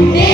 Amen.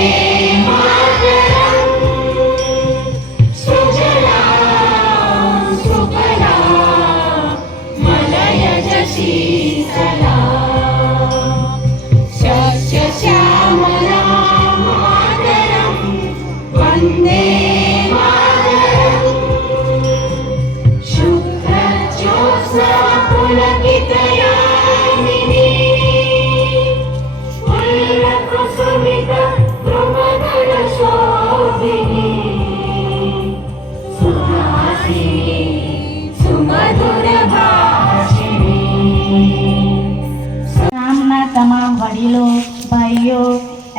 વડીલો ભાઈઓ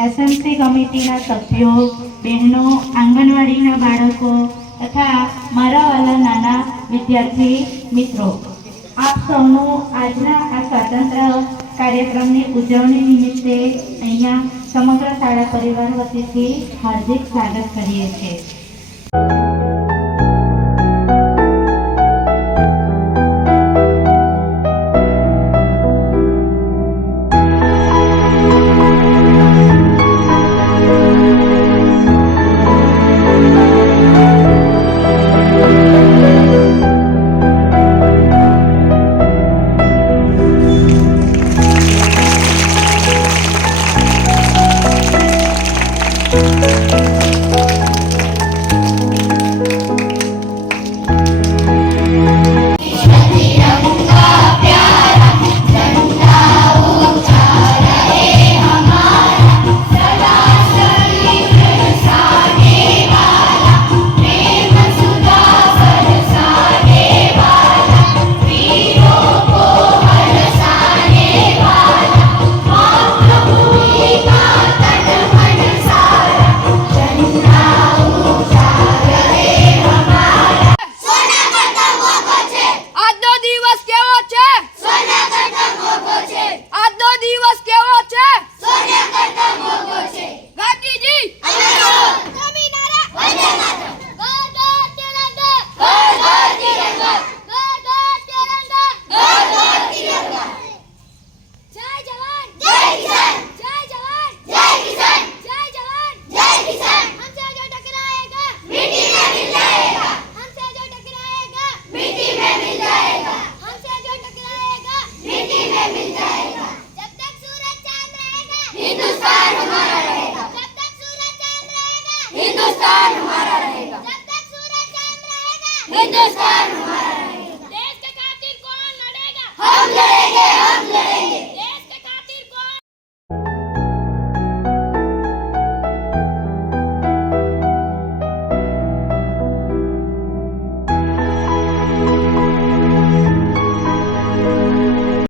SMC કમિટીના સભ્યો, બહેનો, આંગણવાડીના બાળકો તથા મારા વાલા નાના વિદ્યાર્થી મિત્રો. આપ સૌનું આજના આ સ્વાતંત્ર્ય કાર્યક્રમની ઉજવણી નિમિત્તે અહીંયા સમગ્ર શાળા પરિવાર વતીથી હાર્દિક સ્વાગત કરીએ છીએ. हिंदुस्तान हमारा रहेगा हिंदुस्तान हमारा